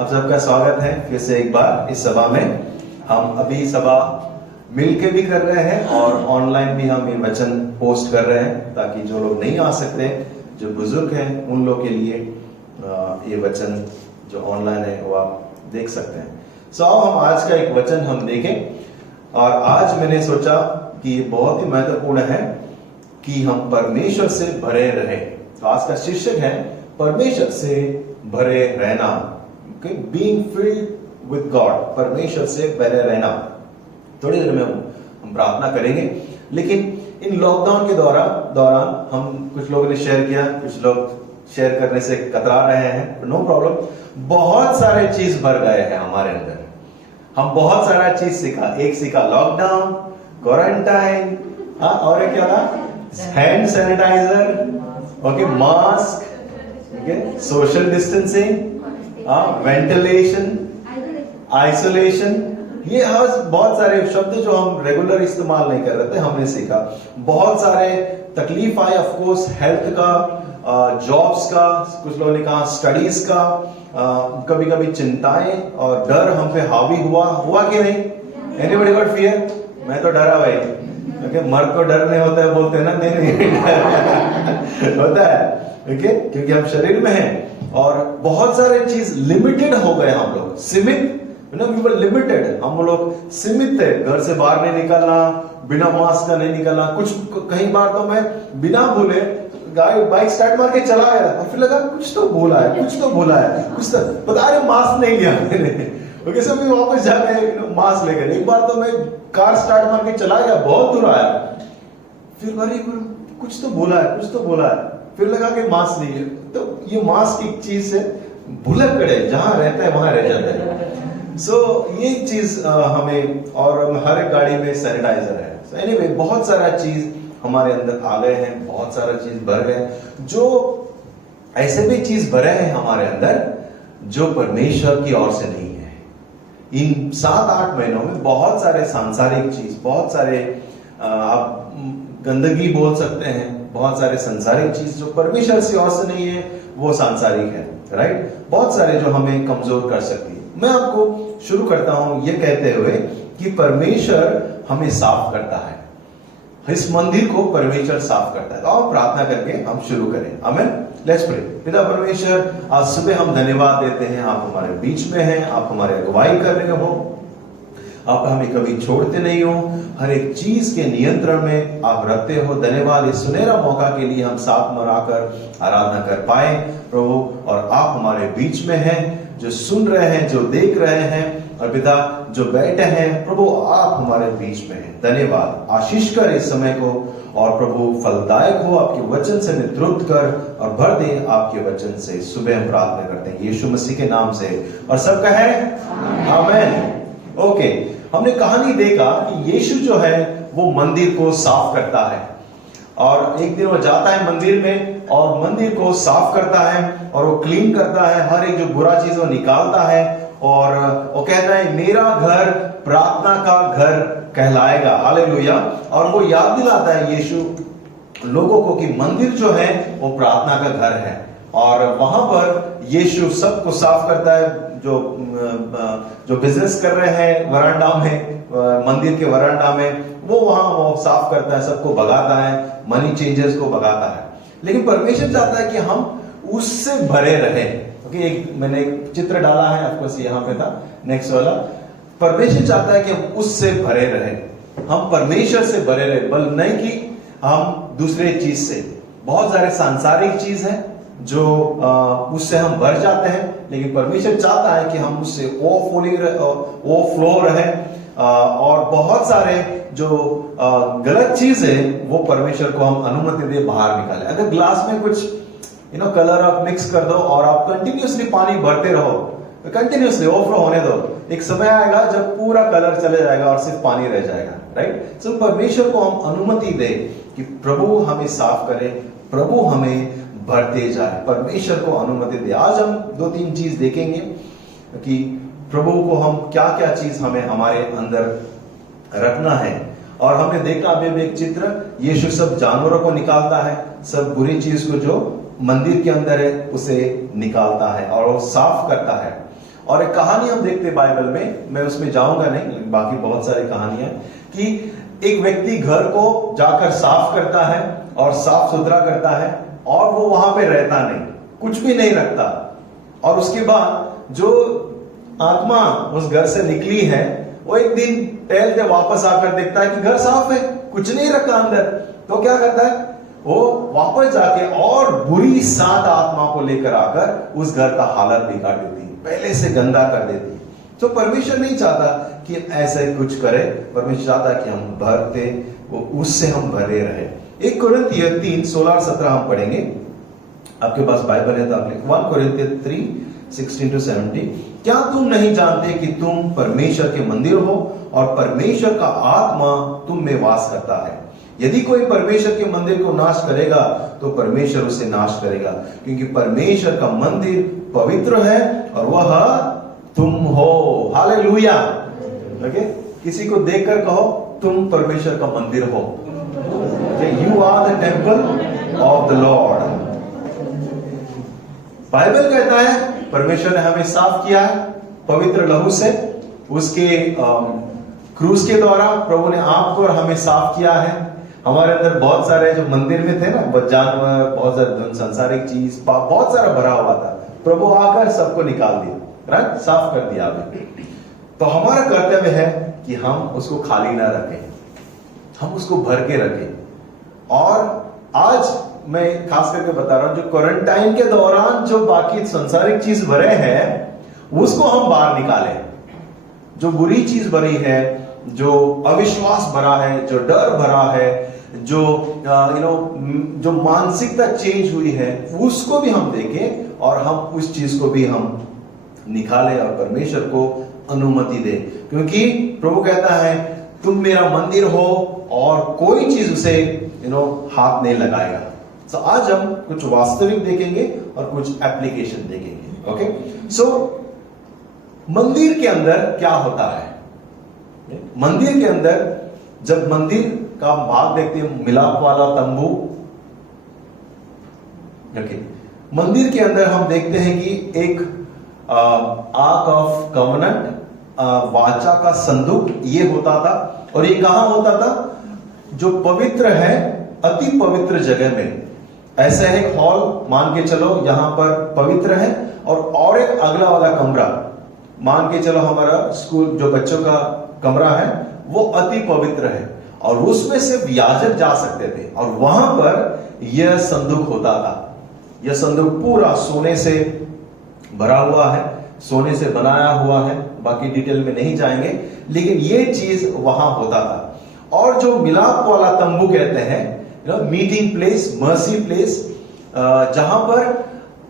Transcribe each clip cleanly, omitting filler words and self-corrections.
आप सबका स्वागत है फिर से एक बार इस सभा में। हम अभी सभा मिलके भी कर रहे हैं और ऑनलाइन भी हम ये वचन पोस्ट कर रहे हैं ताकि जो लोग नहीं आ सकते, जो बुजुर्ग हैं, उन लोग के लिए ये वचन जो ऑनलाइन है वो आप देख सकते हैं। सो आओ हम आज का एक वचन हम देखें। और आज मैंने सोचा कि ये बहुत ही महत्वपूर्ण है कि हम परमेश्वर से भरे रहे। तो आज का शीर्षक है परमेश्वर से भरे रहना, बीइंग फिल्ड विद गॉड, परमेश्वर से भरे रहना। थोड़ी देर में हम प्रार्थना करेंगे, लेकिन इन लॉकडाउन के दौरान हम कुछ लोगों ने शेयर किया, कुछ लोग शेयर करने से कतरा रहे हैं, नो प्रॉब्लम। बहुत सारे चीज भर गए हैं हमारे अंदर, हम बहुत सारा चीज सीखा। एक सीखा लॉकडाउन, क्वारंटाइन, और एक क्या था, hand sanitiser, okay, mask, okay, social distancing, ventilation, isolation. ये बहुत सारे शब्द जो हम रेगुलर इस्तेमाल नहीं कर रहे थे, हमने सीखा। बहुत सारे तकलीफ आए, ऑफ कोर्स, हेल्थ का, जॉब्स का, कुछ लोगों ने कहा स्टडीज का, कभी कभी चिंताएं और डर हम पे हावी हुआ कि नहीं? Anybody got fear? मैं तो डरा भाई, ओके, मर्द को डर नहीं होता है बोलते हैं ना, नहीं होता है, ओके, क्योंकि हम शरीर में हैं। और बहुत सारे चीज लिमिटेड हो गए, हम लोग सीमित, वी वर लिमिटेड, हम लोग सीमित थे। घर से बाहर नहीं निकलना, बिना मास्क का नहीं निकलना। कुछ कई बार तो मैं बिना भूले बाइक स्टार्ट मार के चला गया और फिर लगा कुछ तो भूला है, कुछ तो पता है मास्क नहीं लिया मैंने, ओके, सब वापस जाके मास्क लेकर। एक बार तो मैं कार स्टार्ट मार के चला गया, बहुत दूर आया, फिर कुछ तो भूला है, फिर लगा कि मास्क नहीं है। तो ये मास्क एक चीज है, भुलक करे, जहां रहता है वहां रह जाता है। सो ये चीज हमें, और हर एक गाड़ी में सैनिटाइजर है। सो एनीवे, बहुत सारा चीज हमारे अंदर आ गए हैं, बहुत सारा चीज भर गए। जो ऐसे भी चीज भरे हैं हमारे अंदर जो परमेश्वर की ओर से नहीं है। इन 7-8 महीनों में बहुत सारे सांसारिक चीज, बहुत सारे आप गंदगी बोल सकते हैं, बहुत सारे सांसारिक चीज जो परमेश्वर की ओर से नहीं है, वो सांसारिक है, राइट? बहुत सारे जो हमें कमजोर कर सकती है। मैं आपको शुरू करता हूं ये कहते हुए कि परमेश्वर हमें साफ करता है, इस मंदिर को परमेश्वर साफ करता है। तो आप प्रार्थना करके हम शुरू करें। आमीन। Let's pray. पिता परमेश्वर, आज सुबह हम धन्यवाद देते हैं, आप हमारे बीच में हैं, आप हमारे अगुवाई कर रहे हो, आप हमें कभी छोड़ते नहीं हो, हर एक चीज के नियंत्रण में आप रखते हो। धन्यवाद इस सुनहरा मौका के लिए, हम साथ मनाकर आराधना कर पाए प्रभु, और आप हमारे बीच में हैं, जो सुन रहे हैं, जो देख रहे हैं, और पिता जो बैठे हैं प्रभु, आप हमारे बीच में हैं। धन्यवाद, आशीष कर इस समय को, और प्रभु फलदायक हो, आपके वचन से नेतृत्व कर और भर दे आपके वचन से। सुबह हम प्रार्थना करते हैं यीशु मसीह के नाम से, और सब कहे आमीन। ओके, हमने कहानी देखा कि यीशु जो है वो मंदिर को साफ करता है, और एक दिन वो जाता है मंदिर में और मंदिर को साफ करता है, और वो क्लीन करता है, हर एक जो बुरा चीज वो निकालता है, और वो कहता है मेरा घर प्रार्थना का घर कहलाएगा। हालेलुया। और वो याद दिलाता है यीशु लोगों को कि मंदिर जो है वो प्रार्थना का घर है, और वहां पर यीशु सबको साफ करता है। जो बिजनेस कर रहे हैं वरांडा में, मंदिर के वरांडा में, वो वहां वो साफ करता है, सबको भगाता है, मनी चेंजर्स को भगाता है। लेकिन परमेश्वर चाहता है कि हम उससे भरे रहे। ओके, मैंने एक चित्र डाला है, आपको यहाँ पे था, नेक्स्ट वाला। परमेश्वर चाहता है कि हम उससे भरे रहे, हम परमेश्वर से भरे रहे, बल नहीं कि हम दूसरे चीज से। बहुत सारे सांसारिक चीज है जो उससे हम भर जाते हैं, लेकिन परमेश्वर चाहता है कि हम उससे ओवरफ्लो रहे। और बहुत सारे जो गलत चीज है वो परमेश्वर को हम अनुमति दे बाहर निकाले। अगर ग्लास में कुछ कलर आप मिक्स कर दो और आप कंटिन्यूसली पानी भरते रहो, कंटिन्यूसली ओवरफ्लो होने दो, एक समय आएगा जब पूरा कलर चले जाएगा और सिर्फ पानी रह जाएगा, राइट? सो परमेश्वर को हम अनुमति दे कि प्रभु हमें साफ करे, प्रभु हमें भरते जाए, परमेश्वर को अनुमति दे। आज हम 2-3 चीज देखेंगे कि प्रभु को हम क्या क्या चीज हमें हमारे अंदर रखना है। और हमने देखा अभी एक चित्र, यीशु सब जानवरों को निकालता है, सब बुरी चीज को जो मंदिर के अंदर है उसे निकालता है और वो साफ करता है। और एक कहानी हम देखते हैं बाइबल में, मैं उसमें जाऊंगा नहीं, बाकी बहुत सारी कहानियां, कि एक व्यक्ति घर को जाकर साफ करता है और साफ सुथरा करता है और वो वहां पे रहता नहीं, कुछ भी नहीं रखता, और उसके बाद जो आत्मा उस घर से निकली है वो एक दिन टहलते वापस आकर देखता है कि घर साफ है, कुछ नहीं रखा अंदर। तो क्या करता है, वो वापस जाके और बुरी 7 आत्मा को लेकर आकर उस घर का हालत बिगाड़ देती है, पहले से गंदा कर देती है। तो परमेश्वर नहीं चाहता कि ऐसे कुछ करे, परमेश्वर चाहता कि हम भरते, वो उससे हम भरे रहे। 1 कोरिन्थियर 3:16-17 हम पढ़ेंगे, आपके पास बाइबल है तो आप 1 कोरिन्थियर 3:16-17। क्या तुम नहीं जानते कि तुम परमेश्वर के मंदिर हो और परमेश्वर का आत्मा तुम में वास करता है? यदि कोई परमेश्वर के मंदिर को नाश करेगा तो परमेश्वर उसे नाश करेगा, क्योंकि परमेश्वर का मंदिर पवित्र है और वह तुम हो। हालेलुया। ओके, किसी को देखकर कहो तुम परमेश्वर का मंदिर हो। You are the temple of the Lord. Bible कहता है परमेश्वर ने हमें साफ किया है पवित्र लहू से, उसके क्रूस के द्वारा प्रभु ने आपको और हमें साफ किया है। हमारे अंदर बहुत सारे जो मंदिर में थे ना, जानवर, बहुत सारे संसारिक चीज, बहुत सारा भरा हुआ था, प्रभु आकर सबको निकाल दिया, राइट, साफ कर दिया अभी। तो हमारा कर्तव्य है कि हम उसको खाली ना रखें, हम उसको भर के रखें। और आज मैं खास करके बता रहा हूं, जो क्वारंटाइन के दौरान जो बाकी संसारिक चीज भरे हैं उसको हम बाहर निकालें। जो बुरी चीज भरी है, जो अविश्वास भरा है, जो डर भरा है, जो जो मानसिकता चेंज हुई है, उसको भी हम देखें और हम उस चीज को भी हम निकालें और परमेश्वर को अनुमति दे, क्योंकि प्रभु कहता है तुम मेरा मंदिर हो और कोई चीज उसे हाथ नहीं लगाएगा। तो आज हम कुछ वास्तविक देखेंगे और कुछ एप्लीकेशन देखेंगे। ओके, सो मंदिर के अंदर क्या होता है? मंदिर के अंदर जब मंदिर का भाग देखते हैं, मिलाप वाला तंबू, मंदिर के अंदर हम देखते हैं कि एक आर्क ऑफ कवनेंट, वाचा का संदूक ये होता था। और ये कहां होता था? जो पवित्र है, अति पवित्र जगह में। ऐसा एक हॉल मान के चलो, यहां पर पवित्र है, और एक अगला वाला कमरा मान के चलो, हमारा स्कूल जो बच्चों का कमरा है वो अति पवित्र है, और उसमें सिर्फ याजक जा सकते थे, और वहां पर यह संदूक होता था। यह संदूक पूरा सोने से भरा हुआ है, सोने से बनाया हुआ है, बाकी डिटेल में नहीं जाएंगे, लेकिन यह चीज वहां होता था। और जो मिलाप वाला तंबू कहते हैं, मीटिंग प्लेस, मर्सी प्लेस, जहां पर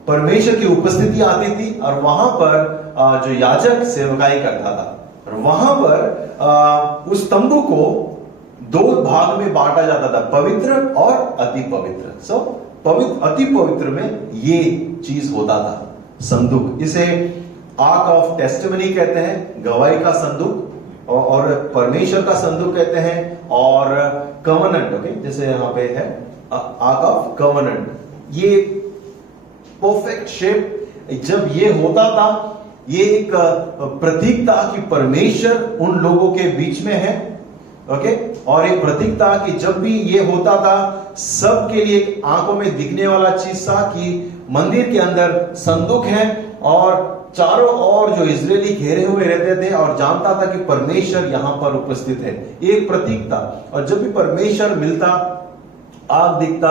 परमेश्वर की उपस्थिति आती थी, और वहां पर जो याजक सेवकाई करता था, और वहां पर उस तंबू को 2 भाग में बांटा जाता था, पवित्र और अति पवित्र। सो अति पवित्र में ये चीज होता था, संदूक। इसे आर्क ऑफ टेस्टिमनी कहते हैं, गवाही का संदूक, और परमेश्वर का संदूक कहते हैं, और कवनेंट, ओके, जैसे यहां पे है आर्क ऑफ कवनेंट। ये परफेक्ट शेप जब ये होता था, ये एक प्रतीक था कि परमेश्वर उन लोगों के बीच में है, ओके, और एक प्रतीक था कि जब भी ये होता था, सबके लिए आंखों में दिखने वाला चीज था कि मंदिर के अंदर संदूक है, और चारों ओर जो इजरायली घेरे हुए रहते थे, और जानता था कि परमेश्वर यहां पर उपस्थित है। एक प्रतीक था। और जब भी परमेश्वर मिलता, आग दिखता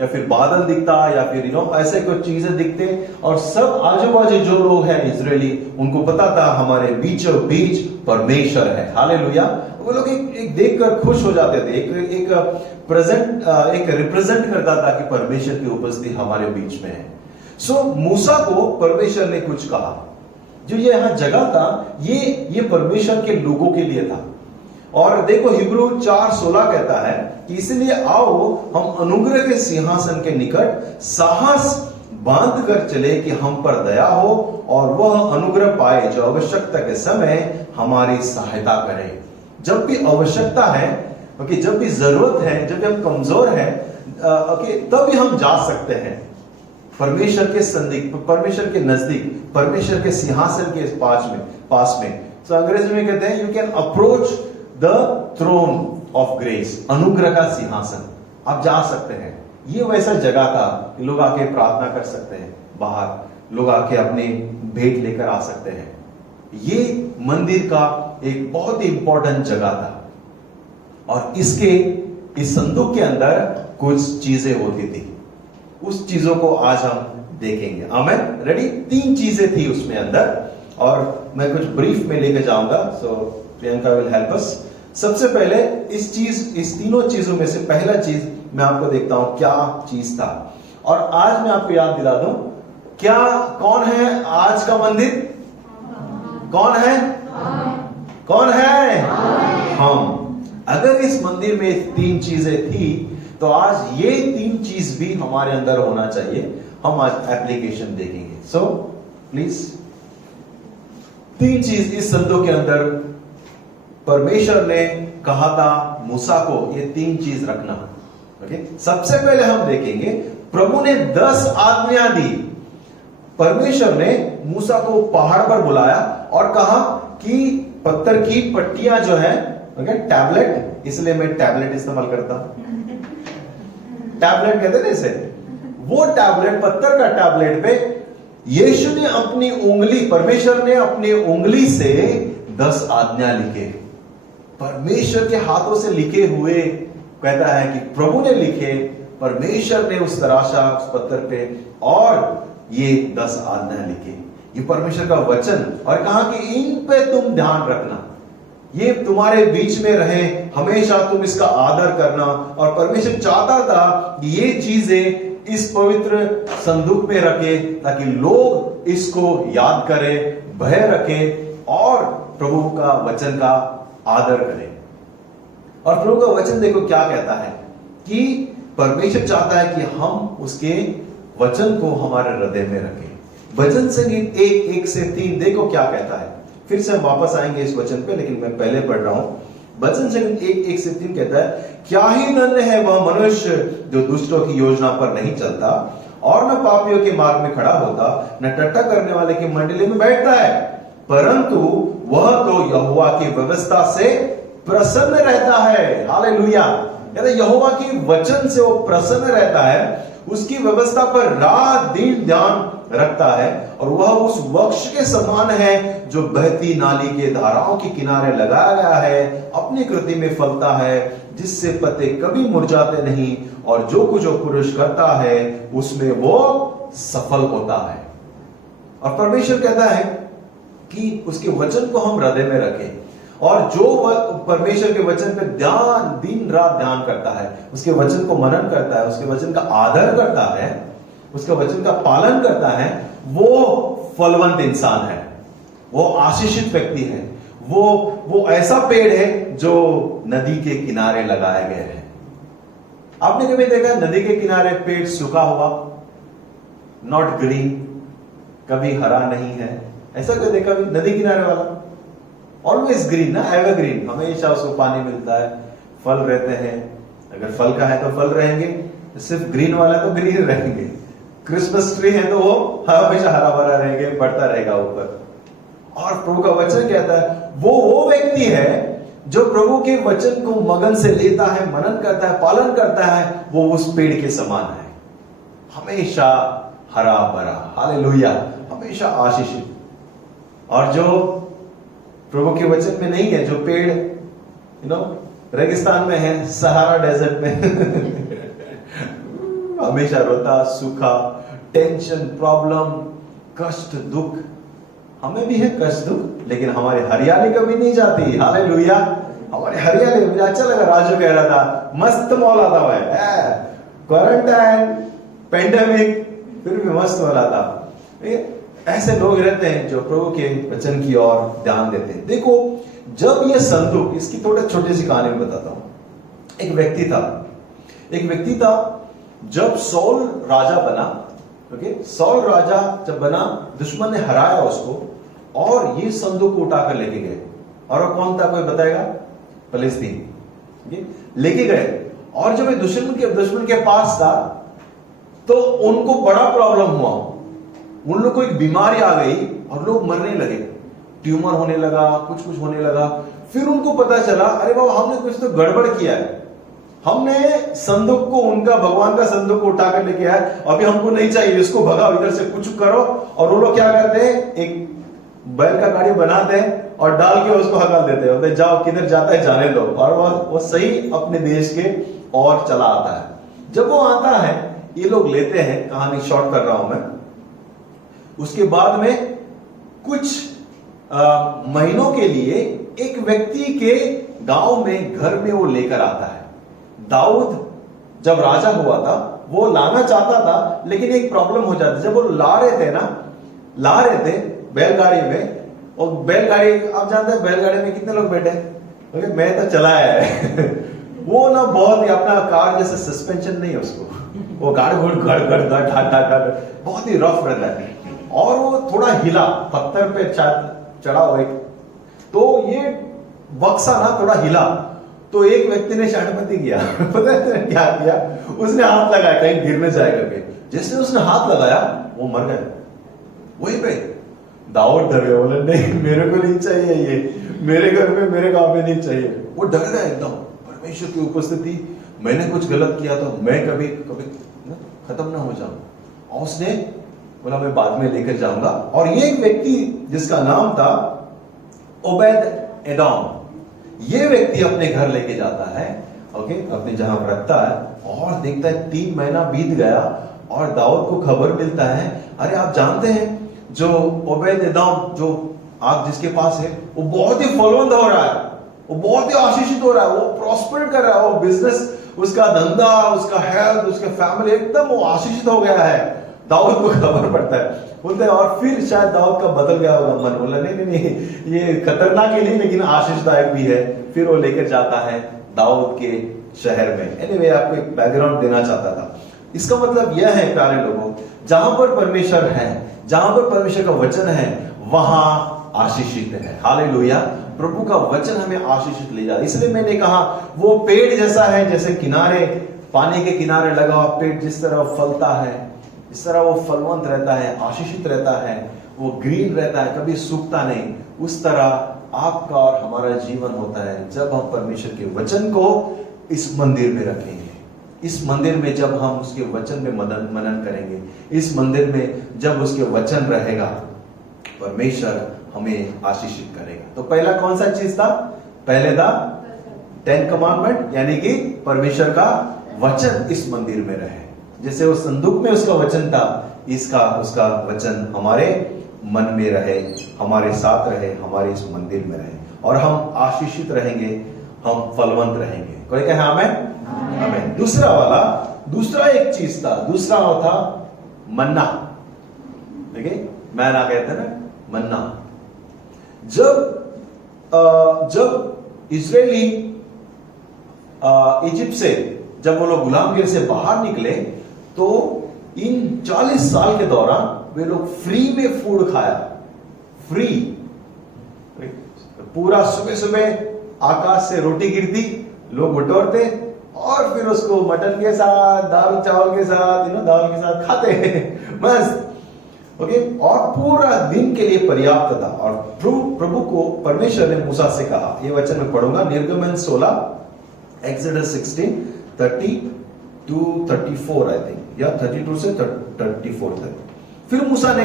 या फिर बादल दिखता या फिर ऐसे कुछ चीजें दिखते, और सब आजू बाजू जो लोग हैं इजरायली, उनको पता था हमारे बीचों बीच परमेश्वर है। हालेलुया। वो लोग एक देखकर खुश हो जाते थे, एक प्रेजेंट, एक रिप्रेजेंट करता था कि परमेश्वर की उपस्थिति हमारे बीच में है। सो मूसा को परमेश्वर ने कुछ कहा, जो ये यहां जगह था, ये परमेश्वर के लोगों के लिए था। और देखो हिब्रू 4:16 कहता है कि इसलिए आओ हम अनुग्रह के सिंहासन के निकट साहस बांध कर चले कि हम पर दया हो, और वह अनुग्रह पाए जो आवश्यकता के समय हमारी सहायता करे। जब भी आवश्यकता है, ओके, जब भी जरूरत है, जब भी हम कमजोर हैं, ओके, तब भी हम जा सकते हैं। परमेश्वर के संदिग्ध, परमेश्वर के नजदीक, परमेश्वर के सिंहासन के पास में। तो अंग्रेजी में कहते हैं you can approach the throne of grace, अनुग्रह का सिंहासन आप जा सकते हैं। ये वैसा जगह था कि लोग आके प्रार्थना कर सकते हैं, बाहर लोग आके अपने भेंट लेकर आ सकते हैं। ये मंदिर का एक बहुत ही इंपॉर्टेंट जगह था और इस संदूक के अंदर कुछ चीजें होती थी, उस चीजों को आज हम देखेंगे। आमेन, रेडी। 3 चीजें थी उसमें अंदर और मैं कुछ ब्रीफ में लेके जाऊंगा, सो प्रियंका विल हेल्प अस। सबसे पहले इस तीनों चीजों में से पहला चीज मैं आपको देखता हूं क्या चीज था। और आज मैं आपको याद दिला दूं, क्या कौन है आज का मंदिर? कौन है? कौन है? हम। अगर इस मंदिर में 3 चीजें थी तो आज ये 3 चीज भी हमारे अंदर होना चाहिए। हम आज एप्लीकेशन देखेंगे। सो प्लीज 3 चीज इस संदूक के अंदर परमेश्वर ने कहा था मूसा को, ये 3 चीज रखना। ओके, सबसे पहले हम देखेंगे प्रभु ने 10 आज्ञा दी। परमेश्वर ने मूसा को पहाड़ पर बुलाया और कहा कि पत्थर की पट्टियां जो है, ओके, टैबलेट, इसलिए मैं टैबलेट इस्तेमाल करता हूं, टैबलेट कहते हैं इसे, वो टैबलेट, पत्थर का टैबलेट पे यीशु ने अपनी उंगली, परमेश्वर ने अपनी उंगली से 10 आज्ञा लिखे। परमेश्वर के हाथों से लिखे हुए, कहता है कि प्रभु ने लिखे, परमेश्वर ने उस तराशा उस पत्थर पे और ये 10 आज्ञा लिखे। ये परमेश्वर का वचन, और कहा कि इन पे तुम ध्यान रखना, ये तुम्हारे बीच में रहे, हमेशा तुम इसका आदर करना। और परमेश्वर चाहता था कि ये चीजें इस पवित्र संदूक में रखे ताकि लोग इसको याद करें, भय रखें और प्रभु का वचन का आदर करें। और प्रभु का वचन देखो क्या कहता है कि परमेश्वर चाहता है कि हम उसके वचन को हमारे हृदय में रखें। भजन संगीत 1:1-3 देखो क्या कहता है। फिर से हम वापस आएंगे इस वचन पे, लेकिन मैं पहले पढ़ रहा हूं। भजन संगीत 1:1-3 कहता है, क्या ही नन्हे है वह मनुष्य जो दुष्टों की योजना पर नहीं चलता और न पापियों के मार्ग में खड़ा होता, न टट्टा करने वाले की मंडली में बैठता है, परंतु वह तो यहोवा की व्यवस्था से प्रसन्न रहता है। हालेलुया। कहते यहोवा की वचन से वो प्रसन्न रहता है, उसकी व्यवस्था पर रात दिन ध्यान रखता है, और वह उस वृक्ष के समान है जो बहती नाली के धाराओं के किनारे लगाया गया है, अपनी कृति में फलता है, जिससे पत्ते कभी मुरझाते नहीं, और जो कुछ वो पुरुष करता है उसमें वो सफल होता है। और परमेश्वर कहता है कि उसके वचन को हम हृदय में रखें, और जो परमेश्वर के वचन पे दिन रात ध्यान करता है, उसके वचन को मनन करता है, उसके वचन का आदर करता है, उसके वचन का पालन करता है, वो फलवंत इंसान है, वो आशीषित व्यक्ति है, वो ऐसा पेड़ है जो नदी के किनारे लगाए गए हैं। आपने कभी देखा नदी के किनारे पेड़ सूखा हुआ, नॉट ग्रीन, कभी हरा नहीं है? ऐसा कोई देखा नदी किनारे वाला? ऑलवेज ग्रीन ना, एवरग्रीन, हमेशा उसको पानी मिलता है, फल रहते हैं, अगर फल का है तो फल रहेंगे, सिर्फ ग्रीन वाला तो ग्रीन रहेंगे। क्रिसमस ट्री है तो वो हमेशा हरा भरा रहेंगे, बढ़ता रहेगा ऊपर। और प्रभु का वचन कहता है वो व्यक्ति है जो प्रभु के वचन को मगन से लेता है, मनन करता है, पालन करता है, वो उस पेड़ के समान है, हमेशा हरा भरा। हालेलुया, हमेशा आशीषित। और जो प्रभु के वचन में नहीं है, जो पेड़ रेगिस्तान में है, सहारा डेजर्ट में हमेशा रोता, सूखा, टेंशन, प्रॉब्लम, कष्ट, दुख, हमें भी है कष्ट दुख, लेकिन हमारी हरियाली कभी नहीं जाती। हालेलुया, हमारी हरियाली। मुझे अच्छा लगा, राजू कह रहा था मस्त मौला था भाई, क्वारंटाइन, पेंडेमिक, फिर भी मस्त मौला था। ऐसे लोग रहते हैं जो प्रभु के वचन की ओर ध्यान देते हैं। देखो, जब ये संदूक, इसकी थोड़ा छोटी सी कहानी में बताता हूं। एक व्यक्ति था जब सौल राजा बना, ओके, सौल राजा जब बना, दुश्मन ने हराया उसको, और ये संदूक उठाकर लेके गए। और वो कौन था, कोई बताएगा? फलस्तीन लेके गए। और जब ये दुश्मन के पास था तो उनको बड़ा प्रॉब्लम हुआ, उन लोग को एक बीमारी आ गई और लोग मरने लगे, ट्यूमर होने लगा, कुछ कुछ होने लगा। फिर उनको पता चला अरे बाबा हमने कुछ तो गड़बड़ किया है, हमने संदूक को, उनका भगवान का संदूक को उठाकर लेके आए, अभी हमको नहीं चाहिए, इसको भगाओ, इधर से कुछ करो। और वो लोग क्या करते हैं, एक बैल का गाड़ी बनाते हैं और डाल के उसको हकल देते हैं, जाओ किधर जाता है जाने दो, और वो सही अपने देश के और चला आता है। जब वो आता है, ये लोग लेते हैं, कहानी शॉर्ट कर रहा हूं मैं, उसके बाद में कुछ महीनों के लिए एक व्यक्ति के गांव में, घर में वो लेकर आता है। दाऊद जब राजा हुआ था, वो लाना चाहता था, लेकिन एक प्रॉब्लम हो जाती, जब वो ला रहे थे बैलगाड़ी में, और बैलगाड़ी आप जानते हैं बैलगाड़ी में कितने लोग बैठे, ओके मैं तो चलाया है वो ना बहुत ही अपना कार जैसे सस्पेंशन नहीं है उसको, वो गाड़ी बहुत ही रफ रहता है, और वो थोड़ा हिला, पत्थर पे चढ़ा हुआ, तो ये बक्सा ना थोड़ा हिला, तो एक व्यक्ति ने शांडपति किया पता है क्या किया, उसने हाथ लगाया कहीं गिर न जाए करके, जैसे उसने हाथ लगाया वो मर गए वहीं पे। दाऊद डर गया, बोले नहीं मेरे को नहीं चाहिए, ये मेरे घर में, मेरे गांव में नहीं चाहिए। वो डर गया एकदम, परमेश्वर की उपस्थिति, मैंने कुछ गलत किया तो मैं कभी खत्म ना हो जाऊं। और उसने बोला मैं बाद में लेकर जाऊंगा। और ये एक व्यक्ति जिसका नाम था ओबेद एदोम, ये व्यक्ति अपने घर लेके जाता है, ओके, अपने जहां रखता है, और देखता है 3 महीना बीत गया और दाऊद को खबर मिलता है, अरे आप जानते हैं जो ओबेद एदोम, जो आप जिसके पास है, वो बहुत ही फलवंत हो रहा है, वो बहुत ही आशीषित हो रहा है, वो प्रॉस्पर कर रहा है, वो बिजनेस, उसका धंधा, उसका हेल्थ, उसके फैमिली एकदम वो आशीषित हो गया है। दाऊद को खबर पड़ता है, बोलते हैं, और फिर शायद दाऊद का बदल गया होगा मन, बोला नहीं ये खतरनाक ही नहीं लेकिन आशीषदायक भी है। फिर वो लेकर जाता है दाऊद के शहर में। एनीवे, आपको एक बैकग्राउंड देना चाहता था। इसका मतलब यह है प्यारे लोगों, जहां पर परमेश्वर है, जहां पर परमेश्वर का वचन है, वहां आशीषित है। हालेलुया, प्रभु का वचन हमें आशीषित ले जाता है। इसलिए मैंने कहा वो पेड़ जैसा है, जैसे किनारे, पानी के किनारे लगा हुआ पेड़ जिस तरह फलता है, इस तरह वो फलवंत रहता है, आशीषित रहता है, वो ग्रीन रहता है, कभी सूखता नहीं। उस तरह आपका और हमारा जीवन होता है जब हम परमेश्वर के वचन को इस मंदिर में रखेंगे। इस मंदिर में जब हम उसके वचन में मनन करेंगे, इस मंदिर में जब उसके वचन रहेगा, परमेश्वर हमें आशीषित करेगा। तो पहला कौन सा चीज था? पहले था 10 कमांडमेंट, यानी कि परमेश्वर का वचन इस मंदिर में रहे। जैसे वो संदूक में उसका वचन था, उसका वचन हमारे मन में रहे, हमारे साथ रहे, हमारे इस मंदिर में रहे, और हम आशीषित रहेंगे, हम फलवंत रहेंगे। कोई कहे आमेन? आमेन। दूसरा एक चीज था, दूसरा था मन्ना। देखिए, मैना कहते हैं ना, मन्ना। जब इजरायली इजिप्ट से, जब वो लोग गुलामगिरी से बाहर निकले, तो इन 40 साल के दौरान वे लोग फ्री में फूड खाया, फ्री। पूरा सुबह सुबह आकाश से रोटी गिरती, लोग बटोरते, और फिर उसको मटन के साथ, दाल चावल के साथ, दाल के साथ खाते मस्त, ओके। और पूरा दिन के लिए पर्याप्त था। और प्रभु को परमेश्वर ने मूसा से कहा, ये वचन में पढ़ूंगा, निर्गमन 16, एक्सोडस 16, 30 to 34 आई थिंक, या 32 से 34 तक। फिर मूसा ने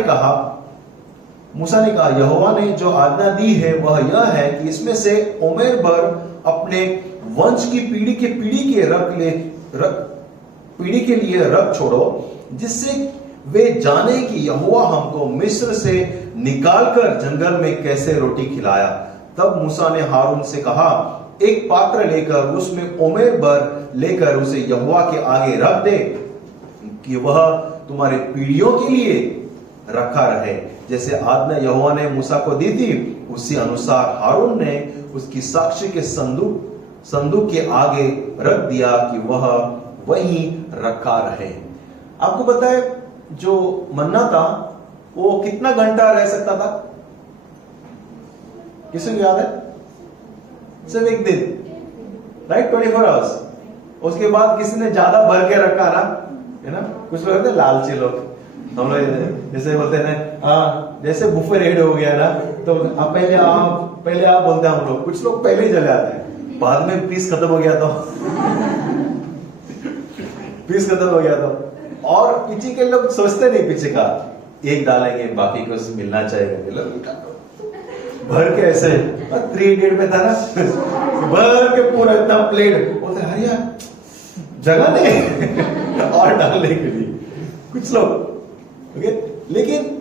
कहा, यहोवा ने जो आज्ञा दी है वह यह है कि इसमें से उमेर भर अपने वंश की पीढ़ी के लिए रख छोड़ो, जिससे वे जाने कि यहोवा हमको मिस्र से निकालकर जंगल में कैसे रोटी खिलाया। तब मूसा ने हारून से कहा, एक पात्र लेकर उसमें उमेर भर लेकर उसे यहोवा के आगे रख दे, कि वह तुम्हारे पीढ़ियों के लिए रखा रहे। जैसे आज्ञा यहोवा ने मूसा को दी थी, उसी अनुसार हारून ने उसकी साक्षी के संदूक के आगे रख दिया कि वह वहीं रखा रहे। आपको पता है, जो मन्ना था वो कितना घंटा रह सकता था? किसी को याद है? सिर्फ एक दिन, राइट, 24 आवर्स। उसके बाद किसी ने ज्यादा भर के रखा ना, है ना। कुछ लोग होते हैं लालची लोग, हम लोग जैसे बोलते हैं ना, हाँ जैसे बुफे रेड हो गया ना, तो अब पहले आप बोलते हैं हम लोग, कुछ लोग पहले ही चले आते हैं, बाद में पीस खत्म हो गया तो पीस खत्म हो गया तो, और पीछे के लोग सोचते नहीं, पीछे का एक डालेंगे बाकी को मिलना चाहिए, भर के ऐसे 3 इडियट में था ना, भर के पूरा इतना प्लेट, बोलते अरे यार जगह नहीं और डालने के लिए कुछ लोग, ओके। लेकिन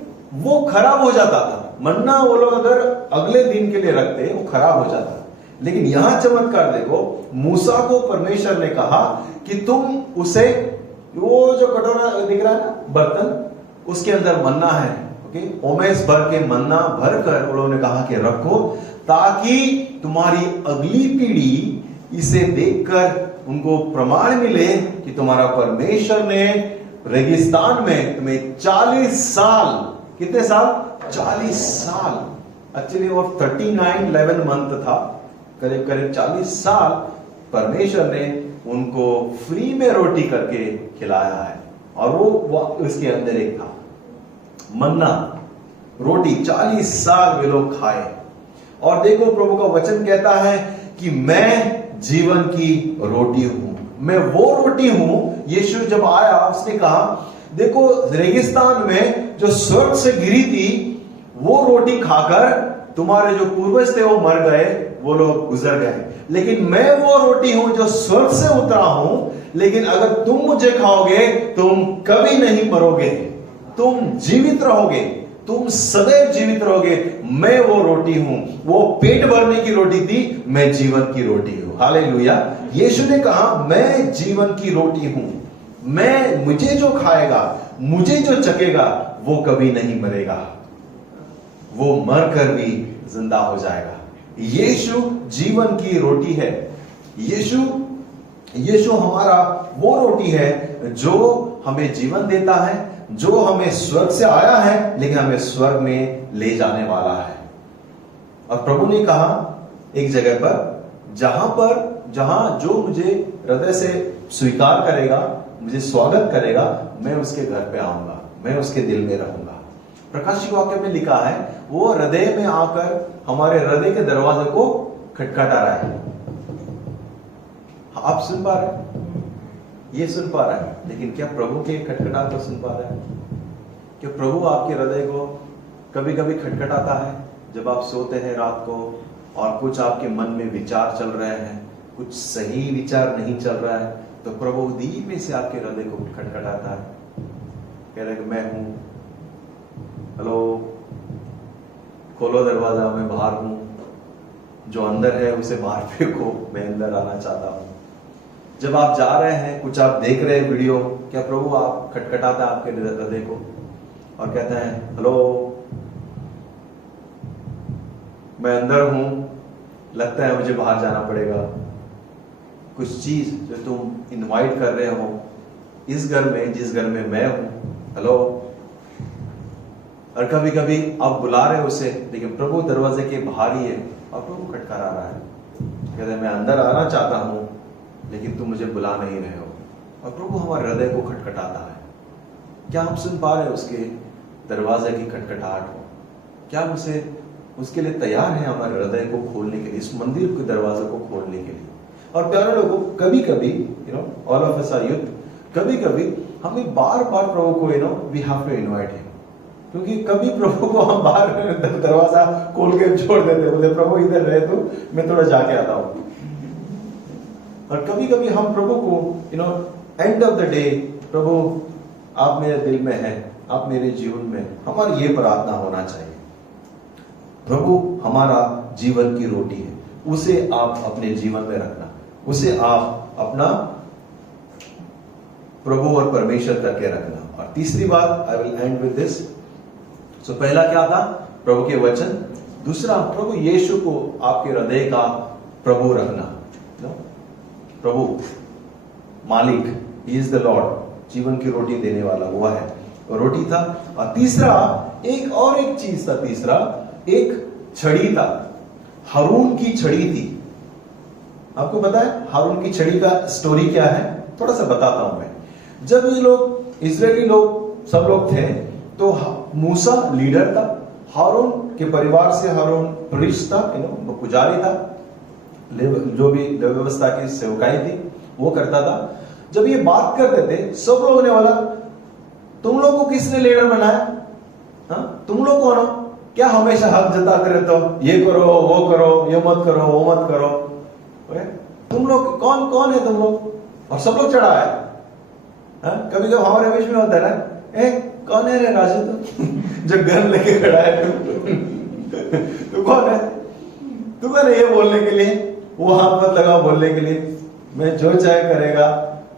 वो खराब हो जाता था मन्ना, वो लोग अगर अगले दिन के लिए रखते वो खराब हो जाता। लेकिन यहां चमत्कार देखो, मूसा को परमेश्वर ने कहा कि तुम उसे, वो जो कटोरा दिख रहा है ना बर्तन, उसके अंदर मन्ना है, ओके, ओमेस भर के मन्ना भर कर उन्होंने कहा कि रखो, ताकि तुम्हारी अगली पीढ़ी इसे देखकर उनको प्रमाण मिले कि तुम्हारा परमेश्वर ने रेगिस्तान में तुम्हें 40 साल, कितने साल, 40 साल, एक्चुअली वो 39 मंथ था, करीब करीब 40 साल परमेश्वर ने उनको फ्री में रोटी करके खिलाया है। और वो उसके अंदर एक था मन्ना, रोटी 40 साल वे लोग खाए। और देखो प्रभु का वचन कहता है कि मैं जीवन की रोटी हूं, मैं वो रोटी हूं। यीशु जब आया उसने कहा देखो रेगिस्तान में जो स्वर्ग से गिरी थी वो रोटी खाकर तुम्हारे जो पूर्वज थे वो मर गए, वो लोग गुजर गए, लेकिन मैं वो रोटी हूं जो स्वर्ग से उतरा हूं, लेकिन अगर तुम मुझे खाओगे तुम कभी नहीं मरोगे, तुम जीवित रहोगे, तुम सदैव जीवित रहोगे। मैं वो रोटी हूं, वो पेट भरने की रोटी थी, मैं जीवन की रोटी हूं। हालेलुया। यीशु ने कहा मैं जीवन की रोटी हूं, मैं, मुझे जो खाएगा, मुझे जो चखेगा वो कभी नहीं मरेगा, वो मरकर भी जिंदा हो जाएगा। यीशु जीवन की रोटी है। यीशु हमारा वो रोटी है जो हमें जीवन देता है, जो हमें स्वर्ग से आया है लेकिन हमें स्वर्ग में ले जाने वाला है। और प्रभु ने कहा एक जगह पर, जहां जो मुझे हृदय से स्वीकार करेगा, मुझे स्वागत करेगा, मैं उसके घर पे आऊंगा, मैं उसके दिल में रहूंगा। प्रकाशिक वाक्य में लिखा है वो हृदय में आकर हमारे हृदय के दरवाजे को खटखटा रहा है। आप सुन पा रहे हैं? ये सुन पा रहा है, लेकिन क्या प्रभु के खटखटाहट को सुन पा रहे हैं? क्या प्रभु आपके हृदय को कभी कभी खटखटाता है जब आप सोते हैं रात को और कुछ आपके मन में विचार चल रहे हैं, कुछ सही विचार नहीं चल रहा है, तो प्रभु धीमे से आपके हृदय को खटखटाता है, कह रहे कि मैं हूं, हेलो, खोलो दरवाजा, मैं बाहर हूं, जो अंदर है उसे बाहर फेंको, मैं अंदर आना चाहता हूं। जब आप जा रहे हैं, कुछ आप देख रहे हैं वीडियो, क्या प्रभु आप खटखटाता है आपके हृदय को और कहते हैं हेलो, मैं अंदर हूं, लगता है मुझे बाहर जाना पड़ेगा, कुछ चीज जो तुम इनवाइट कर रहे हो इस घर में, जिस घर में मैं हूं, हेलो। और कभी कभी आप बुला रहे हो उसे, लेकिन प्रभु दरवाजे के बाहर ही है और प्रभु खटखटा रहा है, कहते हैं मैं अंदर आना चाहता हूं लेकिन तुम मुझे बुला नहीं रहे हो। और प्रभु हमारे हृदय को खटखटाता है। क्या हम सुन पा रहे हैं उसके दरवाजे की खटखटाहट को? क्या हम उसे, उसके लिए तैयार हैं हमारे हृदय को खोलने के लिए, इस मंदिर के दरवाजे को खोलने के लिए? और प्यारे लोगों, कभी कभी all of us are youth, कभी कभी हमें बार बार प्रभु को we have to invite him, क्योंकि कभी प्रभु को हम बाहर दरवाजा खोल के छोड़ देते, बोले प्रभु इधर रहे तो मैं थोड़ा जाके आता हूं। और कभी कभी हम प्रभु को एंड ऑफ द डे, प्रभु आप मेरे दिल में हैं, आप मेरे जीवन में, हमारी ये प्रार्थना होना चाहिए, प्रभु हमारा जीवन की रोटी है, उसे आप अपने जीवन में रखना, उसे आप अपना प्रभु और परमेश्वर करके रखना। और तीसरी बात, I will end with this. So पहला क्या था? प्रभु के वचन। दूसरा, प्रभु यीशु को आपके हृदय का प्रभु रखना। प्रभु मालिक, ही इज द लॉर्ड, जीवन की रोटी देने वाला वो है, रोटी था। और तीसरा, एक चीज था, तीसरा एक छड़ी था, हारून की छड़ी थी। आपको पता है हारून की छड़ी का स्टोरी क्या है? थोड़ा सा बताता हूं मैं। जब ये लोग इजरायली लोग सब लोग थे, तो मूसा लीडर था, हारून के परिवार से हारून प्रीस्ट था, वो पुजारी था, जो भी व्यवस्था की सेवकाई थी वो करता था। जब ये बात करते थे सब लोगों ने बोला, तुम लोग को किसने लीडर बनाया? तुम लोग कौन हो? क्या हमेशा हक जताते रहते हो, ये करो वो करो, ये मत करो वो मत करो, तुम लोग कौन कौन है तुम लोग? और सब लोग चढ़ा है। कभी कभी हमारे बीच में होता है ना, कौन है रे राजू तू जो गन लेके खड़ा है, तू कौन है? तू कौन है ये बोलने के लिए? वो हाथ मत लगा बोलने के लिए, मैं जो चाहे करेगा,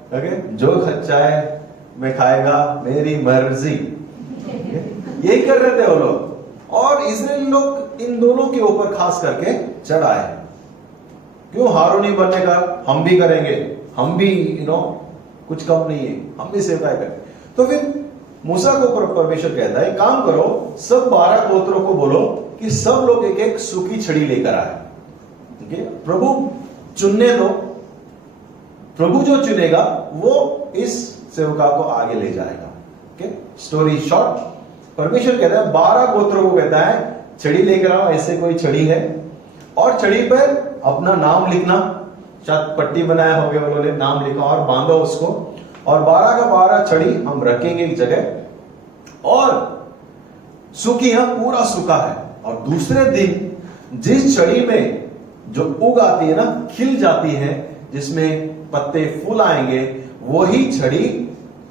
ओके, जो चाहे मैं खाएगा, मेरी मर्जी। यही कर रहे थे वो लोग। और इजराइली लोग इन दोनों के ऊपर खास करके चढ़ाए। क्यों? हारूनी बनने का हम भी करेंगे, हम भी कुछ कम नहीं है, हम भी सेवकाई करें। तो फिर मूसा को परमेश्वर कहता है, काम करो, सब 12 गोत्रों को बोलो कि सब लोग एक एक सूखी छड़ी लेकर आए। प्रभु चुनने दो, प्रभु जो चुनेगा वो इस सेवका को आगे ले जाएगा। ओके, स्टोरी शॉर्ट, परमेश्वर कहता है 12 गोत्रों को कहता है छड़ी लेकर आओ, ऐसे कोई छड़ी है, और छड़ी पर अपना नाम लिखना, शायद पट्टी बनाया हो गया उन्होंने, नाम लिखा और बांधो उसको, और 12 का 12 छड़ी हम रखेंगे एक जगह, और सूखी पूरा सूखा है, और दूसरे दिन जिस छड़ी में जो उग आती है ना, खिल जाती है, जिसमें पत्ते फूल आएंगे, वही छड़ी,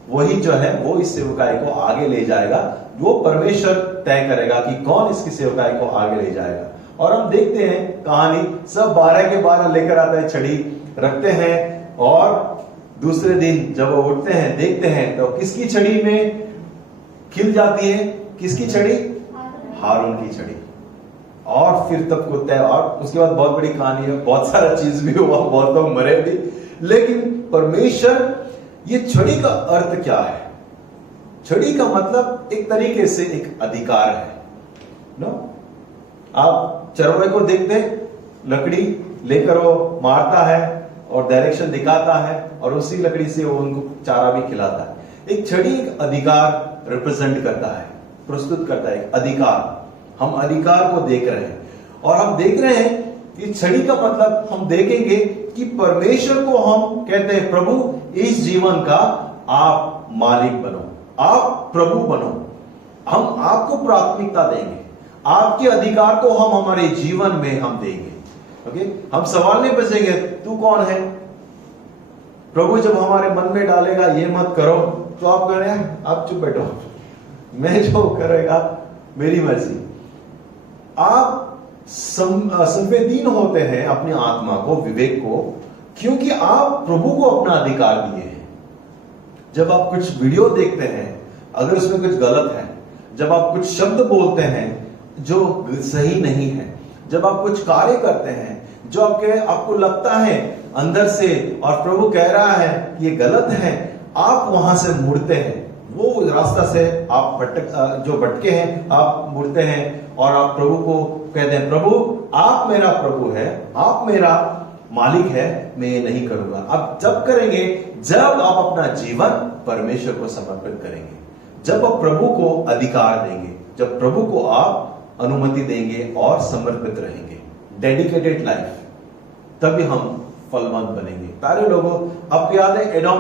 वही जो है वो इस सेवकाई को आगे ले जाएगा। वो परमेश्वर तय करेगा कि कौन इसकी सेवकाई को आगे ले जाएगा। और हम देखते हैं कहानी, सब 12 के 12 लेकर आता है, छड़ी रखते हैं, और दूसरे दिन जब वो उठते हैं देखते हैं तो किसकी छड़ी में खिल जाती है? किसकी छड़ी? हारून की छड़ी। और फिर तब को तय, और उसके बाद बहुत बड़ी कहानी है, बहुत सारा चीज भी हुआ, बहुत लोग मरे भी, लेकिन परमेश्वर, ये छड़ी का अर्थ क्या है? छड़ी का मतलब एक तरीके से एक अधिकार है। नो, आप चरवाहे को देखते, लकड़ी लेकर वो मारता है और डायरेक्शन दिखाता है, और उसी लकड़ी से वो उनको चारा भी खिलाता है। एक छड़ी एक अधिकार रिप्रेजेंट करता है, प्रस्तुत करता है, एक अधिकार। हम अधिकार को देख रहे हैं, और हम देख रहे हैं कि छड़ी का मतलब हम देखेंगे कि परमेश्वर को हम कहते हैं, प्रभु इस जीवन का आप मालिक बनो, आप प्रभु बनो, हम आपको प्राथमिकता देंगे, आपके अधिकार को हम हमारे जीवन में हम देंगे। ओके, हम सवाल नहीं पूछेंगे तू कौन है। प्रभु जब हमारे मन में डालेगा ये मत करो, तो आप कह रहे हैं आप चुप बैठो, मैं जो करेगा मेरी मर्जी। आप संवेदीन होते हैं अपनी आत्मा को, विवेक को, क्योंकि आप प्रभु को अपना अधिकार दिए हैं। जब आप कुछ वीडियो देखते हैं, अगर उसमें कुछ गलत है, जब आप कुछ शब्द बोलते हैं जो सही नहीं है, जब आप कुछ कार्य करते हैं जो आपको लगता है अंदर से और प्रभु कह रहा है कि ये गलत है, आप वहां से मुड़ते हैं, वो रास्ता से आप जो भटके हैं आप मुड़ते हैं, और आप प्रभु को कहते हैं, प्रभु आप मेरा प्रभु है, आप मेरा मालिक है, मैं ये नहीं करूंगा। अब जब करेंगे, जब आप अपना जीवन परमेश्वर को समर्पित करेंगे, जब आप प्रभु को अधिकार देंगे, जब प्रभु को आप अनुमति देंगे और समर्पित रहेंगे, डेडिकेटेड लाइफ, तभी हम फलवंत बनेंगे। प्यारे लोगों, आपको याद है एडोम,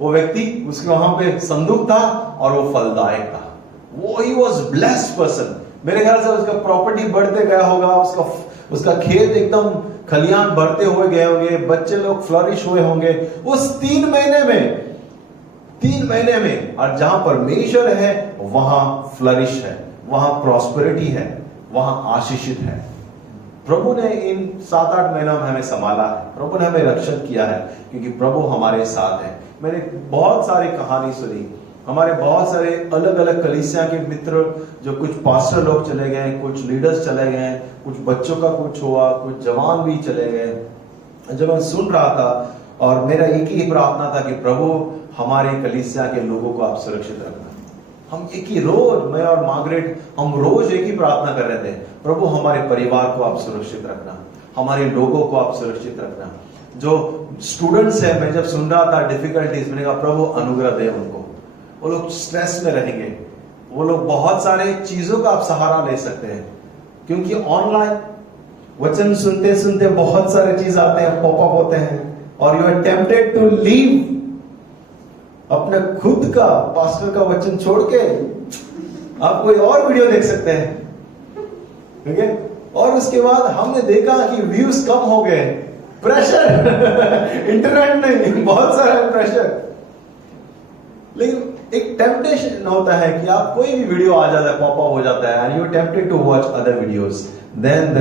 वो व्यक्ति, उसके वहां पे संदूक था और वो फलदायक था, वो ही वॉज ब्लेस्ड पर्सन। मेरे ख्याल से उसका प्रॉपर्टी बढ़ते गया होगा, उसका खेत एकदम खलियान बढ़ते हुए गए होंगे, बच्चे लोग फ्लरिश हुए होंगे उस 3 महीने में। और जहां परमेश्वर है वहां फ्लरिश है, वहां प्रॉस्पेरिटी है, वहां आशीषित है। प्रभु ने इन 7-8 महीनों में हमें संभाला है, प्रभु ने हमें रक्षित किया है, क्योंकि प्रभु हमारे साथ है। मैंने बहुत सारी कहानी सुनी, हमारे बहुत सारे अलग अलग कलीसिया के मित्र, जो कुछ पास्टर लोग चले गए, कुछ लीडर्स चले गए, कुछ बच्चों का कुछ हुआ, कुछ जवान भी चले गए। जब मैं सुन रहा था, और मेरा एक ही प्रार्थना था कि प्रभु हमारे कलीसिया के लोगों को आप सुरक्षित रखना। हम एक ही रोज, मैं और मार्गरेट, हम रोज एक ही प्रार्थना कर रहे थे, प्रभु हमारे परिवार को आप सुरक्षित रखना, हमारे लोगों को आप सुरक्षित रखना। जो स्टूडेंट्स है, मैं जब सुन रहा था डिफिकल्टीज, मैंने कहा प्रभु अनुग्रह दे उनको, वो लोग स्ट्रेस में रहेंगे, वो लोग बहुत सारे चीजों का आप सहारा ले सकते हैं, क्योंकि ऑनलाइन वचन सुनते सुनते बहुत सारे चीज आते हैं, पॉपअप होते हैं, और you are tempted to leave अपने खुद का पास्टर का वचन छोड़ के आप कोई और वीडियो देख सकते हैं, ठीक है। और उसके बाद हमने देखा कि व्यूज कम हो गए, प्रेशर इंटरनेट नहीं, बहुत सारा प्रेशर। लेकिन एक टेम्पटेशन होता है कि आप कोई भी वीडियो आ जाता है, पॉपअप हो जाता है, and you are tempted to watch other videos than the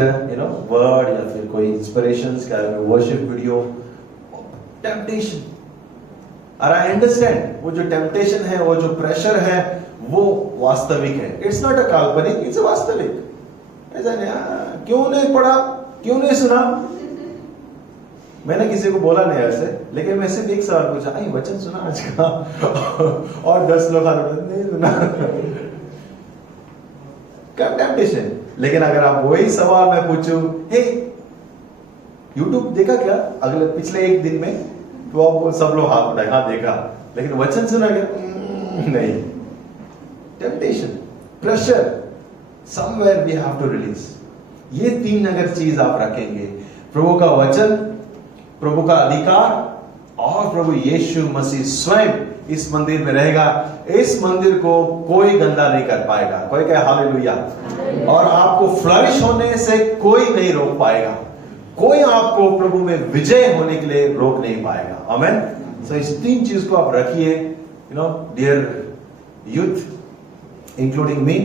word, या फिर कोई इंस्पिरेशंस का वर्शिप वीडियो। टेम्पटेशन, और आई अंडरस्टैंड वो जो टेम्पटेशन है, वो जो प्रेशर है, वो वास्तविक है। इट्स नॉट अ काल्पनिक, इट्स अ वास्तविक। ऐसा नहीं, क्यों नहीं पढ़ा, क्यों नहीं सुना, मैंने किसी को बोला नहीं ऐसे, लेकिन मैं सिर्फ एक सवाल पूछा, आई वचन सुना आज का और 10 लोग नहीं सुना। कब टेम्पटेशन। लेकिन अगर आप वही सवाल मैं पूछूं, हे यूट्यूब देखा क्या अगले पिछले एक दिन में, तो आप सब लोग हाथ उठाए, हाँ देखा, लेकिन वचन सुना क्या, नहीं। Temptation, pressure, somewhere we have to release. ये 3 अगर चीज आप रखेंगे, प्रभु का वचन, प्रभु का अधिकार, और प्रभु यीशु मसीह स्वयं इस मंदिर में रहेगा, इस मंदिर को कोई गंदा नहीं कर पाएगा। कोई कहे हालेलुया। और आपको फ्लरिश होने से कोई नहीं रोक पाएगा, कोई आपको प्रभु में विजय होने के लिए रोक नहीं पाएगा। आमेन। सो इस 3 चीज को आप रखिए, डियर यूथ इंक्लूडिंग मी,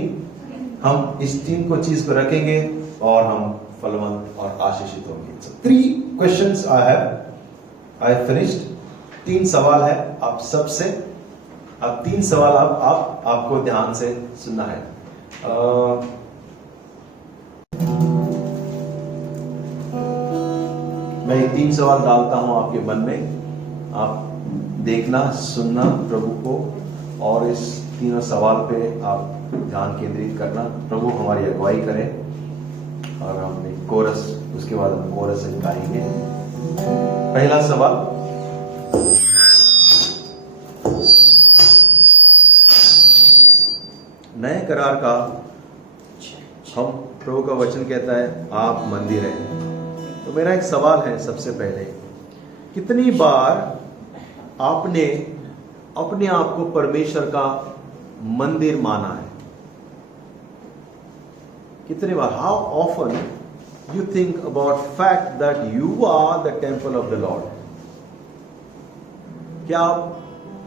हम इस 3 को चीज को रखेंगे और हम फलवंत और आशीषित होंगे। 3 क्वेश्चंस आई हैव फिनिश्ड। 3 सवाल है आप सबसे। अब 3 सवाल आपको ध्यान से सुनना है। मैं 3 सवाल डालता हूं आपके मन में, आप देखना, सुनना प्रभु को, और इस तीनों सवाल पे आप ध्यान केंद्रित करना। प्रभु हमारी अगुवाई करें, और हम एक कोरस, उसके बाद हम कोरस से गाएंगे। पहला सवाल, नए करार का हम प्रभु का वचन कहता है आप मंदिर हैं। तो मेरा एक सवाल है सबसे पहले, कितनी बार आपने अपने आप को परमेश्वर का मंदिर माना है? कितने बार, how often you think about fact that you are the temple of the lord? क्या आप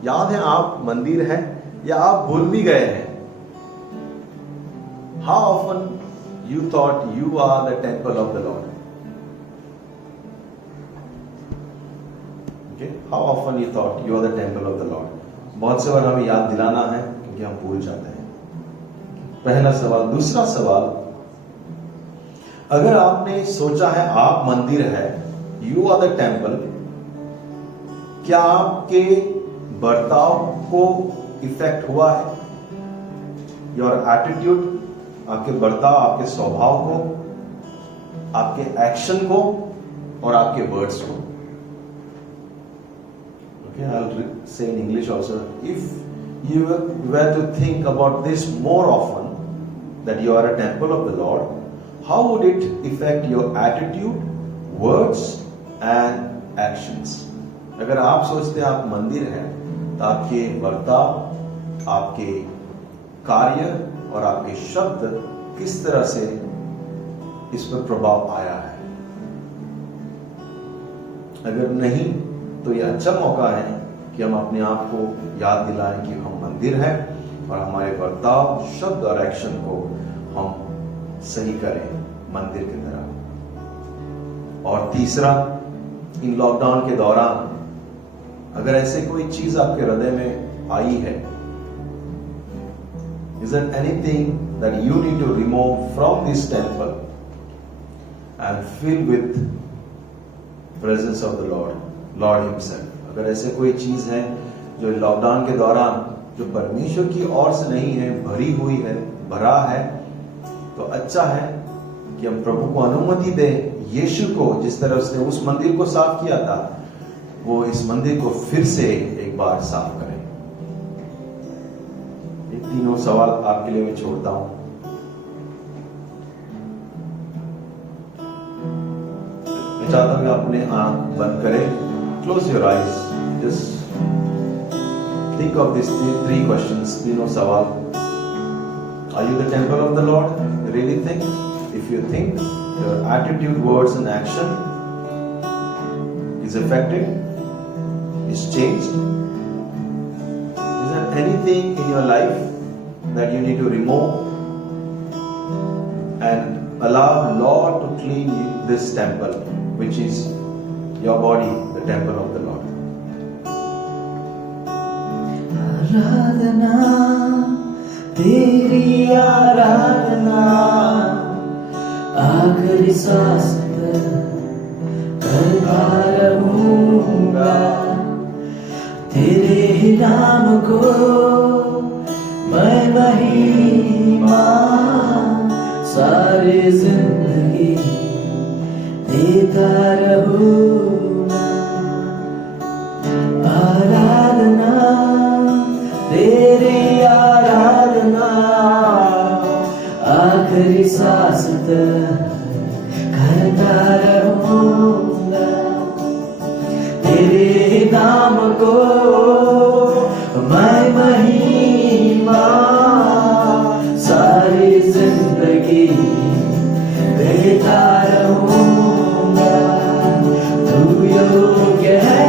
याद है आप मंदिर हैं, या आप भूल भी गए हैं? How often you thought you are the temple of the Lord? How often you thought you are the temple of the Lord? बहुत से बार हमें याद दिलाना है, क्योंकि हम भूल जाते हैं। पहला सवाल। दूसरा सवाल, अगर आपने सोचा है आप मंदिर है, यू आर द टेम्पल, क्या आपके बर्ताव को इफेक्ट हुआ है? योर एटीट्यूड, आपके बर्ताव, आपके स्वभाव को, आपके एक्शन को, और आपके वर्ड्स को। Okay, I'll say in English also. If you were to think about this more often, that you are a temple of the Lord, how would it affect your attitude, words and actions? अगर आप सोचते हैं आप मंदिर हैं, तो आपके बर्ताव, आपके कार्य और आपके शब्द किस तरह से इस पर प्रभाव आया है? अगर नहीं, तो यह अच्छा मौका है कि हम अपने आप को याद दिलाएं कि हम मंदिर हैं, और हमारे बर्ताव, शब्द और एक्शन को हम सही करें मंदिर की तरह। और तीसरा, इन लॉकडाउन के दौरान अगर ऐसे कोई चीज आपके हृदय में आई है, is there anything that you need to remove from this temple and fill with presence of the Lord himself? अगर ऐसे कोई चीज है जो लॉकडाउन के दौरान जो परमेश्वर की ओर से नहीं है, भरी हुई है, भरा है, तो अच्छा है कि हम प्रभु को अनुमति दें, यीशु को, जिस तरह उसने उस मंदिर को साफ किया था, वो इस मंदिर को फिर से एक बार साफ करें। तीनों सवाल आपके लिए मैं छोड़ता हूं। मैं चाहता हूं कि आप अपने आंख बंद करें, close your eyes, just think of this 3 questions, तीनों सवाल। Are you the temple of the Lord? You really think? If you think, your attitude, words and action is affected, is changed. Is there anything in your life that you need to remove and allow Lord to clean this temple, which is your body, the temple of the Lord? आराधना तेरी आराधना, आखिरी सांस तक करता रहूंगा तेरे ही नाम को मैं महिमा, सारी जिंदगी देता रहूंगा। आराधना तेरी आराधना, आखिरी सांस तक करता रहूंगा तेरे नाम को मैं महिमा, सारी जिंदगी देता रहूंगा। तू योग्य है,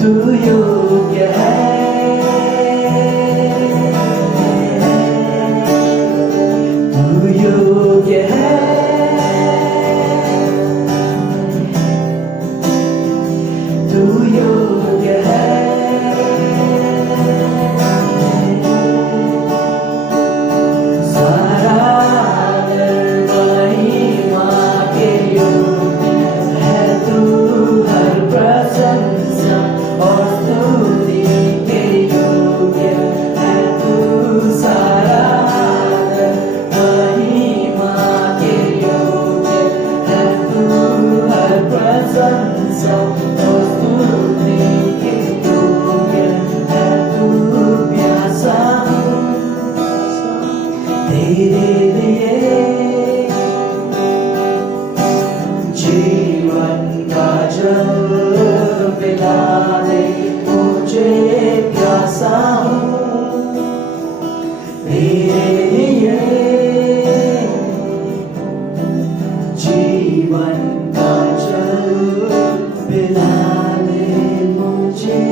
तू योग्य है, तू योग्य है, तू योग्य है। सारा महिमा के योग्य है तू, हर प्रशंसा और स्तुति के योग्य है तू। सारा महिमा के योग्य है तू, हर प्रशंसा और स्तुति के योग्य है तू। प्यासा हूँ तेरे लिए, जीवन का जल पिला दे मुझे, प्यासा हूँ तेरे लिए, जीवन का जल पिला दे मुझे।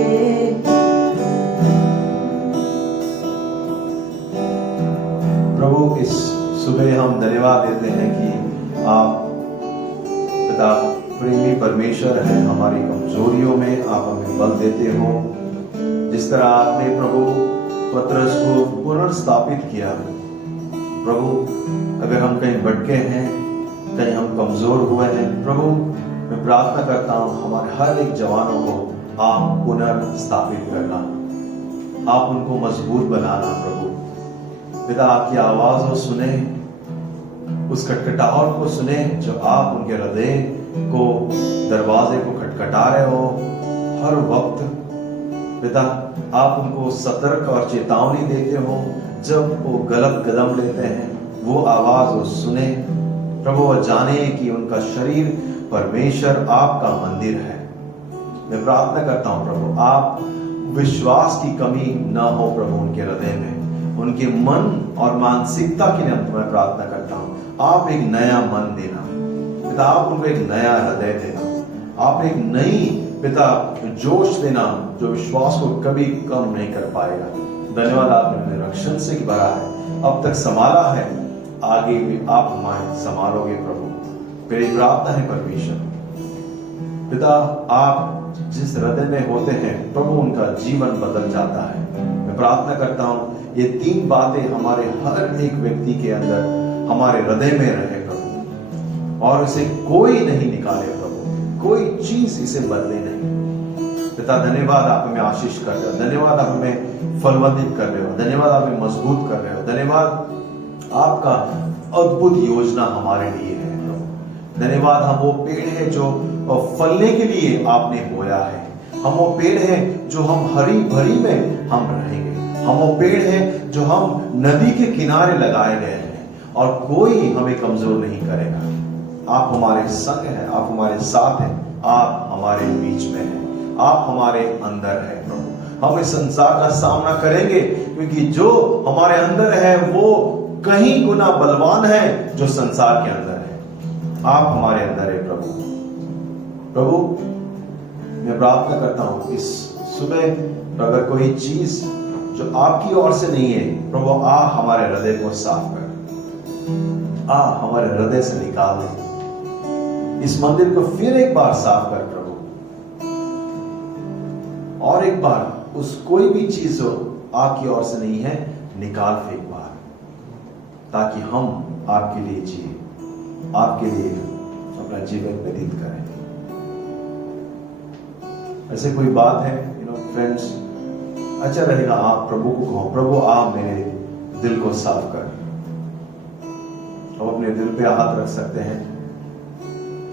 प्रभु, इस सुबह हम धन्यवाद देते हैं कि आप पिता प्रेमी परमेश्वर है। हमारी कमजोरियों में आप हमें बल देते हो। जिस तरह आपने प्रभु पतरस को पुनर्स्थापित किया, प्रभु अगर हम कहीं भटके हैं, कहीं हम कमजोर हुए हैं, प्रभु मैं प्रार्थना करता हूँ हमारे हर एक जवानों को आप पुनर्स्थापित करना, आप उनको मजबूत बनाना। प्रभु पिता आपकी आवाज को सुने, उस खटखटाहट को सुने जो आप उनके हृदय को, दरवाजे को खटखटा रहे हो हर वक्त। पिता आप उनको सतर्क और चेतावनी देते हो जब वो गलत कदम लेते हैं, वो आवाज वो सुने प्रभु, वो जाने कि उनका शरीर परमेश्वर आपका मंदिर है। मैं प्रार्थना करता हूं प्रभु, आप विश्वास की कमी न हो प्रभु उनके हृदय में, उनके मन और मानसिकता के लिए मैं प्रार्थना करता हूं। आप एक नया मन देना पिता, आप उनको एक नया हृदय देना, आप एक नई पिता जोश देना जो विश्वास को कभी कम नहीं कर पाएगा। धन्यवाद, आपने हमें रक्षण से भरा है, अब तक संभाला है, आगे भी आप हमारे संभालोगे प्रभु। मेरी प्रार्थना है परमेश्वर पिता, आप जिस हृदय में होते हैं प्रभु उनका जीवन बदल जाता है। मैं प्रार्थना करता हूं ये 3 बातें हमारे हर एक व्यक्ति के अंदर, हमारे हृदय में रहे प्रभु, और इसे कोई नहीं निकाले प्रभु, कोई चीज इसे बदले नहीं। पिता धन्यवाद, आप हमें आशीष कर रहे हो, धन्यवाद आप हमें फलवंतित कर रहे हो, धन्यवाद आप हमें मजबूत कर रहे हो, धन्यवाद आपका अद्भुत योजना हमारे लिए है प्रभु। धन्यवाद, हम वो पेड़ है जो फलने के लिए आपने बोया है, हम वो पेड़ हैं जो हम हरी भरी में हम रहेंगे। हम वो पेड़ हैं जो हम नदी के किनारे लगाए गए हैं और कोई हमें कमजोर नहीं करेगा। आप हमारे संग हैं, आप हमारे साथ हैं, आप हमारे बीच में हैं, आप हमारे अंदर हैं प्रभु। हम इस संसार का सामना करेंगे क्योंकि जो हमारे अंदर है वो कहीं गुना बलवान है जो संसार के अंदर है। आप हमारे अंदर है प्रभु। प्रभु मैं प्रार्थना करता हूं इस सुबह अगर कोई चीज जो आपकी ओर से नहीं है प्रभु, आ हमारे हृदय को साफ कर, आ हमारे हृदय से निकाल दे। इस मंदिर को फिर एक बार साफ कर प्रभु, और एक बार उस कोई भी चीज जो आपकी ओर से नहीं है निकाल फेंक बाहर, ताकि हम आपके लिए जिए, आपके लिए अपना जीवन व्यतीत करें। ऐसे कोई बात है फ्रेंड्स, अच्छा रहेगा आप प्रभु को कहो, प्रभु आप मेरे दिल को साफ कर। हम अपने दिल पे हाथ रख सकते हैं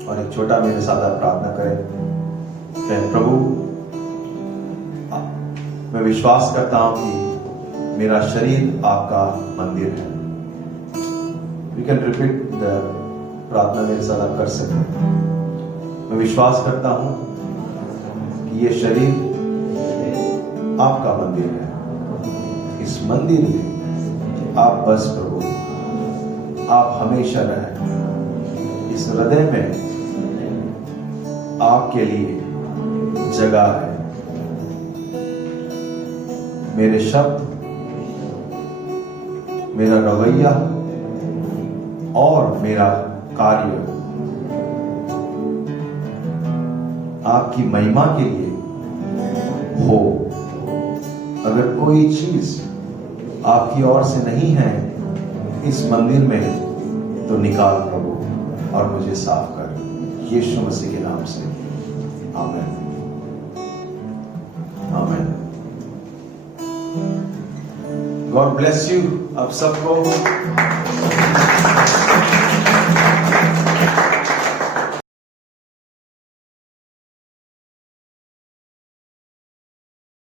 और एक छोटा मेरे साथ आप प्रार्थना करें कि प्रभु मैं विश्वास करता हूं कि मेरा शरीर आपका मंदिर है। यू कैन रिपीट द प्रार्थना मेरे साथ आप कर सकते हैं। मैं विश्वास करता हूं कि ये शरीर आपका मंदिर है। इस मंदिर में आप बस प्रभु आप हमेशा रहें। इस हृदय में आपके लिए जगह है। मेरे शब्द, मेरा रवैया और मेरा कार्य आपकी महिमा के लिए हो। अगर कोई चीज आपकी ओर से नहीं है इस मंदिर में तो निकाल प्रभु और मुझे साफ कर, यीशु मसीह के नाम से, आमीन आमीन। गॉड ब्लेस यू आप सबको।